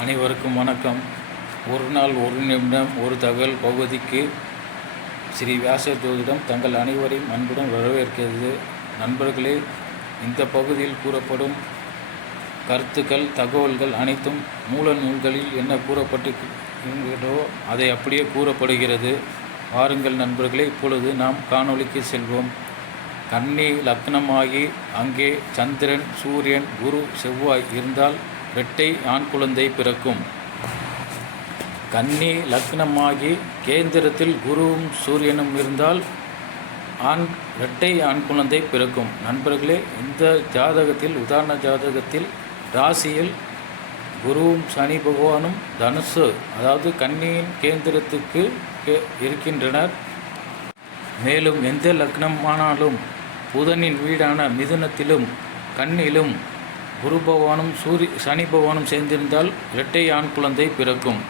அனைவருக்கும் வணக்கம். ஒரு நாள் ஒரு நிமிடம் ஒரு தகவல் பகுதிக்கு ஸ்ரீ வியாச ஜோதிடம் தங்கள் அனைவரையும் அன்புடன் வரவேற்கிறது. நண்பர்களே, இந்த பகுதியில் கூறப்படும் கருத்துக்கள், தகவல்கள் அனைத்தும் மூல நூல்களில் என்ன கூறப்பட்டிருக்கிறதோ அதை அப்படியே கூறப்படுகிறது. வாருங்கள் நண்பர்களே, இப்பொழுது நாம் காணொளிக்கு செல்வோம். கன்னி லக்னமாகி அங்கே சந்திரன், சூரியன், குரு, செவ்வாய் இருந்தால் இரட்டை ஆண் குழந்தை பிறக்கும். கன்னி லக்னமாகி கேந்திரத்தில் குருவும் சூரியனும் இருந்தால் இரட்டை ஆண் குழந்தை பிறக்கும். நண்பர்களே, இந்த ஜாதகத்தில், உதாரண ஜாதகத்தில் ராசியில் குருவும் சனி பகவானும் தனுசு, அதாவது கன்னியின் கேந்திரத்துக்கு இருக்கின்றனர். மேலும் எந்த லக்னமானாலும் புதனின் வீடான மிதுனத்திலும் கன்னியிலும் குரு பகவானும் சனி பகவானும் சேர்ந்திருந்தால் இரட்டை ஆண் குழந்தை பிறக்கும்.